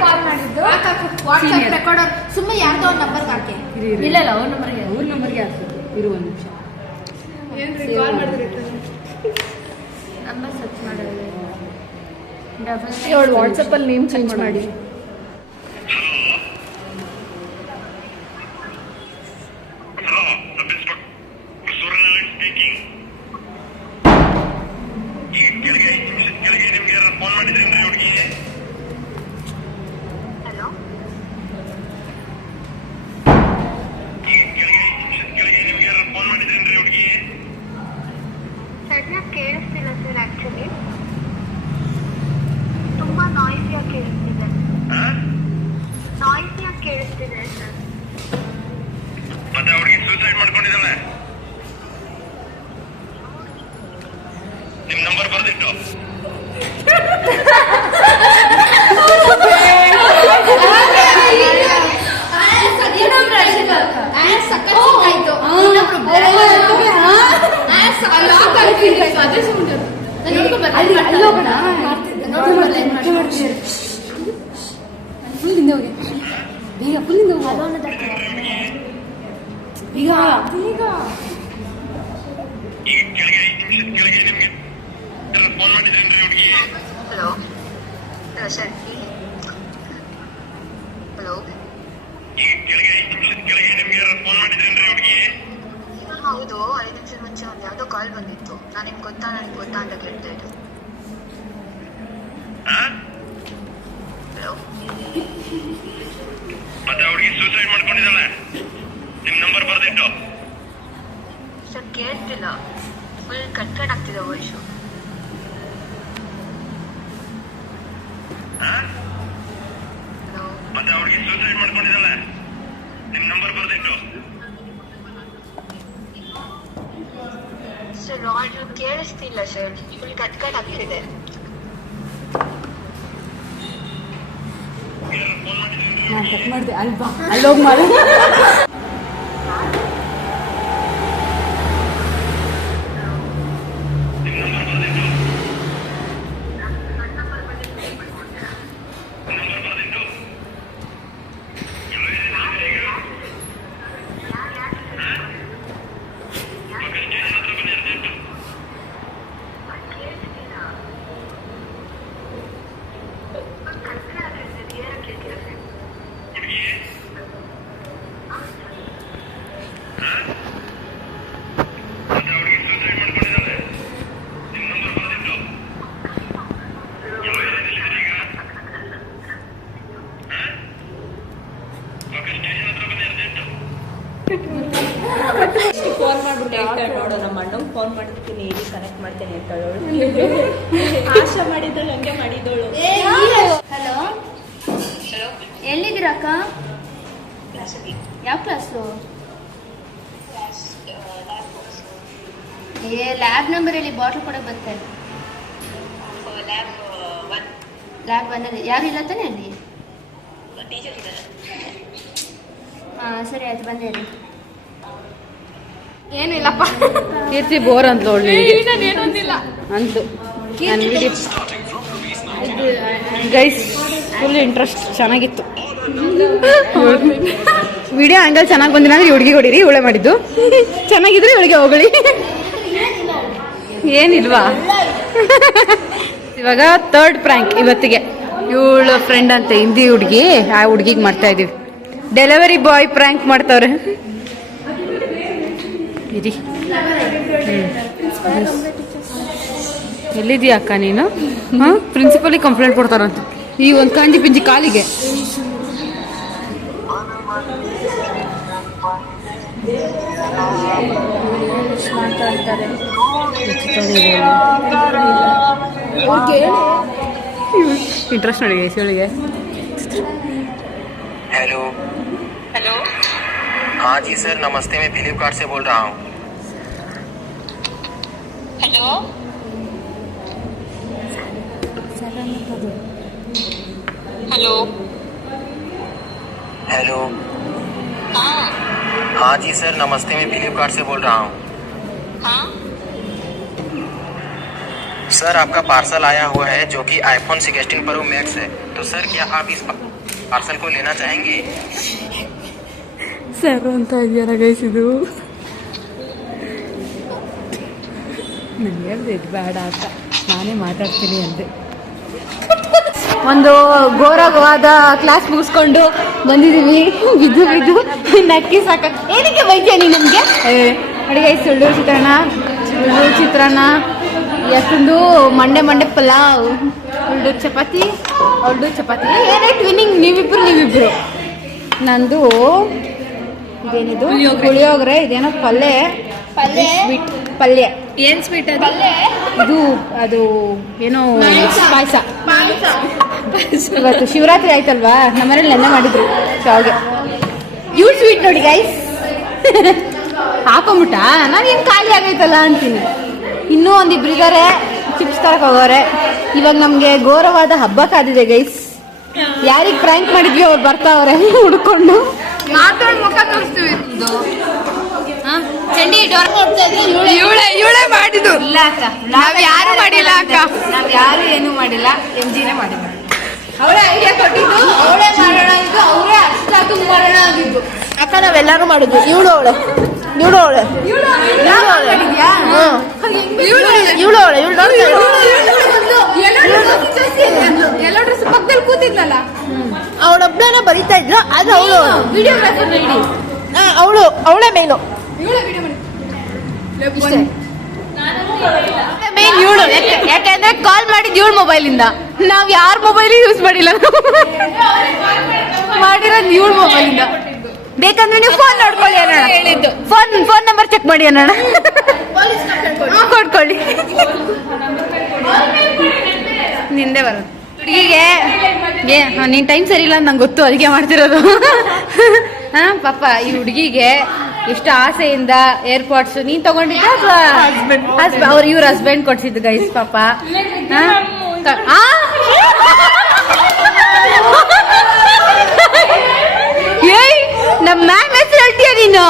ಕಾಲ್ ಮಾಡಿದ್ದು ವಾಟ್ಸ್ಆಪ್ ರೆಕಾರ್ಡರ್ ಸುಮ್ಮನೆ ಯಾರ್ದೋ ಒಂದು ನಂಬರ್ಗೆ ಹಾಕಿ ಇಲ್ಲ ಇಲ್ಲ ಅವ್ರ ನಂಬರ್ಗೆ ಹಾಕ್ಬೇಕು ಇರು ಒಂದು ನಿಮಿಷ ನಂಬರ್ ಸರ್ಚ್ ಮಾಡೋದು ಅವಳು ವಾಟ್ಸಪ್ಪಲ್ಲಿ ನೇಮ್ ಚೇಂಜ್ ಮಾಡಿ hello, sub inspector Suryanarayan speaking. ಈಗ ಕೆಳಗೆ 5 ನಿಮಿಷದ ಕೆಳಗೆ ನಿಮ್ಗೆ ಯಾರು ಫೋನ್ ಮಾಡಿದ್ರೇನ್ರಿ ಹುಡುಗಿ? ಹಲೋ ಈಗ ಕೆಳಗೆ 5 ನಿಮಿಷದ ಕೆಳಗೆ ನಿಮ್ಗೆ ಯಾರು ಫೋನ್ ಮಾಡಿದ್ರೇನ್ರಿ ಹುಡುಗಿ? ಸರಿಯಾಗಿ ಕೇಳಿಸ್ತಿಲ್ಲ ಸರ್ ಆಕ್ಚುಲಿ ತುಂಬಾ ನಾಯ್ಸಿಯಾಗಿ ಕೇಳಿಸ್ತಿದೆ ಸರ್. ಮತ್ತೆ ಅವ್ರಿಗೆ ಸೂಸೈಡ್ ಮಾಡ್ಕೊಂಡಿದ್ದಾಳೆ. ನಿಮ್ ನಂಬರ್ ಬರ್ದಿಟ್ಟು ಫುಲ್ಲಿಂದ ಹೋಗಿ ಬೇಗ ಫುಲ್ಲಿಂದ ಹೋಗಿ ಈಗ ಈಗ ಕೆಳಗೆ 5 ನಿಮಿಷದ ಕೆಳಗೆ ನಿಮ್ಗೆ ಯಾರು ಫೋನ್ ಮಾಡಿದ್ರೇನ್ರಿ ಹುಡುಗಿ? ಹಲೋ ಹಲೋ ಸರ್ ಹಲೋ ಈಗ ಕೆಳಗೆ 5 ನಿಮಿಷದ ಕೆಳಗೆ ನಿಮ್ಗೆ ಯಾರು ಫೋನ್ ಮಾಡಿದ್ರೇನ್ರಿ ಹುಡುಗಿ? ಹೌದು 5 ನಿಮಿಷದ ಮುಂಚೆ ಒಂದು ಯಾವುದೋ ಕಾಲ್ ಬಂದಿತ್ತು. ನಾನು ನಿಮ್ಗೆ ಗೊತ್ತಾ ಅಂತ ಕೇಳ್ತಾ ಇದ್ದೆ. ಹಲೋ ಮತ್ತೆ ಅವ್ರಿಗೆ ಸೂಸೈಡ್ ಮಾಡ್ಕೊಂಡಿದ್ದಾಳೆ. ನಿಮ್ ನಂಬರ್ ಬರ್ದಿಟ್ಟು ಸರ್ ಕೇಳ್ತಿಲ್ಲ, ಫುಲ್ ಕಟ್ ಆಗ್ತಿದೆ ವಾಯ್ಸು. ಹಲೋ ಮತ್ತೆ ಅವ್ರಿಗೆ ಸೂಸೈಡ್ ಮಾಡ್ಕೊಂಡಿದ್ದಾಳೆ. ನಿಮ್ ನಂಬರ್ ಬರ್ದಿಟ್ಟು ಸರ್ ಆಡಿಯೋ ಕೇಳಿಸ್ತಿಲ್ಲ ಸರ್, ಫುಲ್ ಕಟ್ ಆಗ್ತಿದೆ. ಯಾರು ಫೋನ್ ಮಾಡಿದ್ರೇನ್ರಿ? ನಾನು ಕಟ್ ಮಾಡಿದೆ ಅಲ್ವಾ ಅಲ್ಲೋಗಿ ಮಾಡು ನಿಮ್ ನಂಬರ್ ಬರ್ದಿಟ್ಟು ಫೋನ್ ಮಾಡ್ಬಿಟ್ಟು ಹೇಳ್ತಾಳೆ ನೋಡು, ನಮ್ಮ ಅಣ್ಣಂಗೆ ಫೋನ್ ಮಾಡಿರ್ತೀನಿ ಇಲ್ಲಿ ಕನೆಕ್ಟ್ ಮಾಡ್ತೇನೆ ಅಂತ ಹೇಳೋಳು. ಆಶಾ ಮಾಡಿದ್ದಳು ಹಂಗೆ ಮಾಡಿದವಳು. ಹಲೋ ಎಲ್ಲಿದ್ದೀರಾ ಅಕ್ಕ? ಯಾವ ಕ್ಲಾಸು? ಲ್ಯಾಬ್ ನಂಬರ್ ಹೇಳಿ, ಬಾಟ್ಲ್ ಕೊಡಕ್ಕೆ ಬರ್ತಾ ಇದೆ. ಲ್ಯಾಬ್ ಬಂದರೆ ಯಾರು ಇಲ್ಲ ತಾನೆ ಅಲ್ಲಿ? ಹಾಂ ಸರಿ ಆಯ್ತು ಬಂದೇರಿ. ಏನಿಲ್ಲಪ್ಪ ಕೀರ್ತಿ ಬೋರ್ ಅಂತ ಒಳ್ಳೆ ಏನೊಂದಿಲ್ಲ ಅಂತು ನಾನು ವಿಡಿಯೋ ಗೈಸ್ ಫುಲ್ ಇಂಟ್ರೆಸ್ಟ್ ಚೆನ್ನಾಗಿತ್ತು. ವಿಡಿಯೋ ಆ್ಯಂಗಲ್ ಚೆನ್ನಾಗಿ ಬಂದಿಲ್ಲ ಅಂದ್ರೆ ಹುಡುಗಿ ಹೊಡೀರಿ, ಇವಳೆ ಮಾಡಿದ್ದು. ಚೆನ್ನಾಗಿದ್ರೆ ಇವಳಿಗೆ ಹೋಗಳಿ. ಏನಿಲ್ವಾ? ಇವಾಗ ಥರ್ಡ್ ಪ್ರ್ಯಾಂಕ್ ಇವತ್ತಿಗೆ. ಇವಳು ಫ್ರೆಂಡ್ ಅಂತ ಹಿಂದಿ ಹುಡುಗಿ, ಆ ಹುಡುಗಿಗೆ ಮಾಡ್ತಾ ಇದೀವಿ. ಡೆಲಿವರಿ ಬಾಯ್ ಪ್ರ್ಯಾಂಕ್ ಮಾಡ್ತವ್ರೆ. ಇರಿ ಎಲ್ಲಿದೀಯ ಅಕ್ಕ ನೀನು? ಹಾಂ ಪ್ರಿನ್ಸಿಪಲಿಗೆ ಕಂಪ್ಲೇಂಟ್ ಕೊಡ್ತಾರಂತ ಈ ಒಂದು ಕಾಂಜಿ ಪಿಂಜಿ ಕಾಲಿಗೆ. ಇಂಟ್ರೆಸ್ಟ್ ನೋಡಿ ಇವಳಿಗೆ. हेलो हेलो हाँ जी सर नमस्ते, मैं फ्लिपकार्ट से बोल रहा हूँ. हेलो हेलो हेलो हाँ हाँ जी सर नमस्ते, मैं फ्लिपकार्ट से बोल रहा हूँ. हाँ सर आपका पार्सल आया हुआ है जो कि आईफोन 16 प्रो मैक्स है. तो सर क्या आप इस पार्सल को लेना चाहेंगे? ಸರ್ ಅಂತ ಇದೆಯಲ್ಲ ಗೈಸ್ ಇದು. ನನಗೆ ಹೇಳಿದೆ ಇದು ಬೇಡ ಅಂತ, ನಾನೇ ಮಾತಾಡ್ತೀನಿ ಅಂದೆ. ಒಂದು ಘೋರವಾದ ಕ್ಲಾಸ್ ಮುಗಿಸ್ಕೊಂಡು ಬಂದಿದ್ದೀವಿ. ಬಿದ್ದು ಬಿದ್ದು ನಕ್ಕಿ ಸಾಕ. ಏನಕ್ಕೆ ಬೈತೀಯ ನೀನು ನಮಗೆ? ಅಡುಗೆ ಸುಳ್ಳು ಚಿತ್ರಾನ್ನ ಎಷ್ಟೊಂದು ಮಂಡೆ ಪಲಾವ್, ಉಳ್ಳು ಚಪಾತಿ ಏನೇ ಟ್ವಿನ್ನಿಂಗ್. ನೀವಿಬ್ರು ನಂದು ಇದೇನಿದು ಪುಳಿಯೋಗರೆ, ಇದೇನೋ ಪಲ್ಯ ಸ್ವೀಟ್ ಪಲ್ಯ. ಏನ್ ಸ್ವೀಟ್ ಅದು? ಇದು ಅದು ಏನೋ ಪಾಯಸ. ಇವತ್ತು ಶಿವರಾತ್ರಿ ಆಯ್ತಲ್ವಾ, ನಮ್ಮನೇಲಿ ನೆನ್ನೆ ಮಾಡಿದ್ರು ಶಾವ್ಗೆ. ಇವ್ರು ಸ್ವೀಟ್ ನೋಡಿ ಗೈಸ್ ಹಾಕೊಂಬಿಟ್ಟ. ನಾನು ಏನು ಖಾಲಿ ಆಗೈತಲ್ಲ ಅಂತೀನಿ. ಇನ್ನೂ ಒಂದಿಬ್ರು ಇದ್ದಾರೆ, ಚಿಪ್ಸ್ ತರಕ್ ಹೋಗೋರೆ. ಇವಾಗ ನಮ್ಗೆ ಘೋರವಾದ ಹಬ್ಬ ಕಾದಿದೆ ಗೈಸ್. ಯಾರಿಗೆ ಪ್ರ್ಯಾಂಕ್ ಮಾಡಿದ್ವಿ ಅವ್ರು ಬರ್ತಾವ್ರೆ ಹುಡ್ಕೊಂಡು. ಮಾತಾಡ್ ಮುಖ ತೋರಿಸ್ತೀವಿ. ಚಂಡಿ ಇವಳೇ ಮಾಡಿದ್ದು. ಇಲ್ಲ ಅಕ್ಕ, ನಾವ್ ಯಾರು ಮಾಡಿಲ್ಲ ಅಕ್ಕ. ನಾವ್ ಯಾರು ಏನು ಮಾಡಿಲ್ಲ, MGನೇ ಮಾಡಿಲ್ಲ. ಅವಳೇ ಐಡಿಯಾ ಕೊಟ್ಟಿದ್ದು, ಅವಳೇ ಮಾಡೋಣ ಇದು, ಅವರೇ ಅಷ್ಟಾಗಿ ಮಾಡೋಣ ಅಂದಿದ್ದು. ಅಕ್ಕ ನಾವೆಲ್ಲರೂ ಮಾಡಿದ್ವಿ. ಇವಳು ಅವಳೆ ಎಲ್ಲೋ ಡ್ರೆಸ್ ಪಕ್ಕದಲ್ಲಿ ಕೂತಿದ್ನಲ್ಲ, ಅವಳೊಬ್ಬಳನ್ನ ಬರೀತಾ ಇದ್ರು. ಅದು ವಿಡಿಯೋಗ್ರಾಫರ್ ಲೇಡಿ, ಅವಳೇ ಮೇನು. ಇವಳೇ ವಿಡಿಯೋ ಮಾಡಿ ಮೇನ್ ಇವಳು. ಯಾಕೆಂದ್ರೆ ಕಾಲ್ ಮಾಡಿದ್ ಇವಳು ಮೊಬೈಲಿಂದ. ನಾವ್ ಯಾರ ಮೊಬೈಲ್ ಯೂಸ್ ಮಾಡಿಲ್ಲ, ಮಾಡಿರೋದು ಇವಳು ಮೊಬೈಲಿಂದ. ಬೇಕಂದ್ರೆ ನೀವು ಫೋನ್ ನೋಡ್ಕೊಳ್ಳಿ ಅನ್ನೋಣ. ಹೇಳಿದ್ದು ಫೋನ್ ನಂಬರ್ ಚೆಕ್ ಮಾಡಿ ಅನ್ನೋಣ. ಕೊಡ್ಕೊಳ್ಳಿ, ನಿಂದೆ ಬರೋದು. ಹುಡುಗಿಗೆ ನೀನ್ ಟೈಮ್ ಸರಿ ಇಲ್ಲ ಅಂತ ನಂಗೆ ಗೊತ್ತು, ಅದಕ್ಕೆ ಮಾಡ್ತಿರೋದು. ಹಾ ಪಾಪ ಈ ಹುಡುಗಿಗೆ ಎಷ್ಟು ಆಸೆಯಿಂದ ಏರ್ಪೋರ್ಟ್ಸ್ ನೀನ್ ತಗೊಂಡಿದ್ದ ಅಥವಾ ಇವ್ರ ಹಸ್ಬೆಂಡ್ ಕೊಡ್ಸಿದ್ದು ಗೈಸ್ ಪಾಪ. ಏಯ್ ನಮ್ಮ ಮ್ಯಾಮ್ ಹೆಸರು ಹೇಳ್ತೀಯ ನೀನು?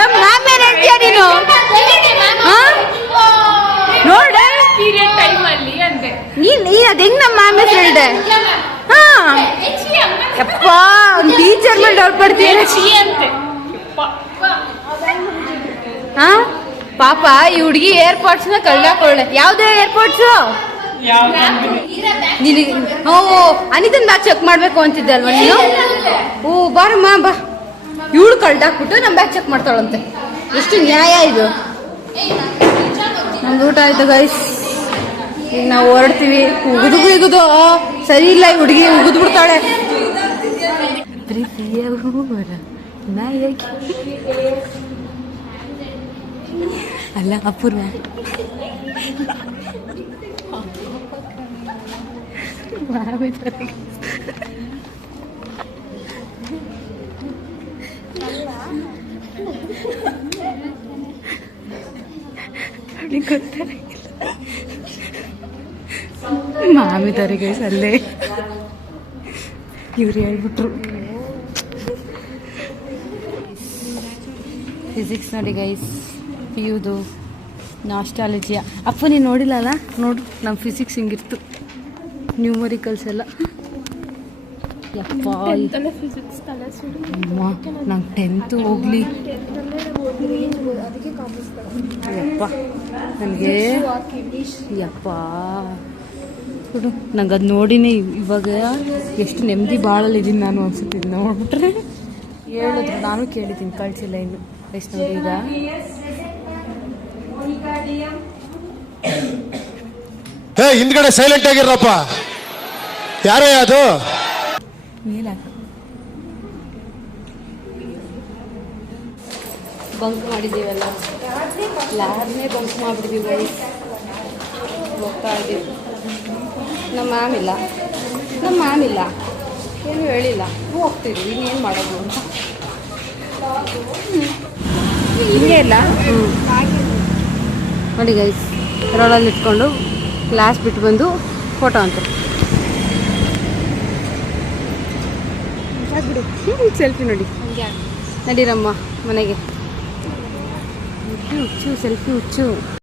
ನಮ್ಮ ಮ್ಯಾಮ್ ಏನ್ ಹೇಳ್ತೀಯ ನೀನು? ನೋಡ ನೀನ್ ಅದ್ ಹೆಂಗ್ ನಮ್ಮ ಮ್ಯಾಮ್ ಹೆಸರು ಹೇಳ್ದೆ? ಹಾ ಯಪ್ಪ, ಒಂದು ಟೀಚರ್ ಮೇಲೆ ಡೌಟ್ ಪಡ್ತೀನಿ. ಹಾ ಪಾಪ ಈ ಹುಡುಗಿ ಏರ್ಪೋರ್ಟ್ಸ್ ನ ಕಳ್ದಾಕೊಳ್ಳೆ. ಯಾವ್ದೇ ಏರ್ಪೋರ್ಟ್ಸ್? ಅನಿತನ್ ಬ್ಯಾಗ್ ಚೆಕ್ ಮಾಡ್ಬೇಕು ಅಂತಿದ್ದೆ ಅಲ್ವಾ ನೀನು? ಓ ಬಾರಮ್ಮ ಬಾ. ಇವಳು ಕಳ್ದಾಕ್ಬಿಟ್ಟು ನಮ್ ಬ್ಯಾಗ್ ಚೆಕ್ ಮಾಡ್ತಾಳಂತೆ. ಎಷ್ಟು ನ್ಯಾಯ ಇದು? ನಮ್ದು ಊಟ ಆಯ್ತು ಗೈಸ್, ಈಗ ನಾವು ಹೊರಡ್ತೀವಿ. ಉಗುದು ಸರಿ ಇಲ್ಲ, ಈ ಹುಡುಗಿ ಉಗಿದು ಬಿಡ್ತಾಳೆ. ಅಲ್ಲ ಅಪೂರ್ವ ಮಾಮಿದಾರೆ ಗೈಸ್ ಅಲ್ಲೇ ಇವ್ರು ಹೇಳ್ಬಿಟ್ರು. ಫಿಸಿಕ್ಸ್ ನೋಡಿ ಗೈಸ್, ಪಿಯುದು ನಾಸ್ಟಾಲಜಿಯಾ. ಅಪ್ಪ ನೀನು ನೋಡಿಲ್ಲ ಅಲ್ಲ, ನೋಡು ನಮ್ಮ ಫಿಸಿಕ್ಸ್ ಹಿಂಗಿರ್ತು, ನ್ಯೂಮರಿಕಲ್ಸ್ ಎಲ್ಲ. ಯಪ್ಪ ಅಮ್ಮ ನಂಗೆ 10th ಹೋಗ್ಲಿ ಯಪ್ಪ, ನನಗೆ ಯಪ್ಪ ಬಿಡು, ನಂಗೆ ಅದು ನೋಡಿನೇ ಇವಾಗ ಎಷ್ಟು ನೆಮ್ಮದಿ ಬಾಳಲ್ಲಿದ್ದೀನಿ ನಾನು ಅನ್ಸುತ್ತೆ. ಇದು ನೋಡ್ಬಿಟ್ರೆ ಹೇಳಿದ್ರು, ನಾನು ಕೇಳಿದ್ದೀನಿ, ಕಳಿಸಿಲ್ಲ ಇನ್ನು. ಎಷ್ಟು ನೋಡಿ ಈಗ ಹಿಂದ್ಗಡೆ ಸೈಲೆಂಟ್ ಆಗಿರಪ್ಪ. ಯಾರೇ ಅದು ಮೇಲಾಕ ಬಂಕ್ ಮಾಡಿದ್ದೀವಲ್ಲ, ಲ್ಯಾಬ್ನೇ ಬಂಕ್ ಮಾಡಿಬಿಟ್ಟಿದ್ದೀವಿ ಗೈಸ್. ಹೋಗ್ತಾ ಇದ್ದೀವಿ. ನಮ್ಮ ಮ್ಯಾಮಿಲ್ಲ ಏನು ಹೇಳಿಲ್ಲ, ಹೋಗ್ತಿದ್ವಿ, ಇನ್ನೇನು ಮಾಡೋದು ಅಂತ. ಹಿಂಗೆ ಇಲ್ಲ ನೋಡಿ ಗೈಸ್, ರೋಡಲ್ಲಿ ಇಟ್ಕೊಂಡು ಕ್ಲಾಸ್ ಬಿಟ್ಟು ಬಂದು ಫೋಟೋ ಅಂತ ಬಿಡು, ಸೆಲ್ಫಿ ನೋಡಿ. ನಡೀರಮ್ಮ ಮನೆಗೆ. ಹುಚ್ಚು ಸೆಲ್ಫಿ ಹುಚ್ಚು.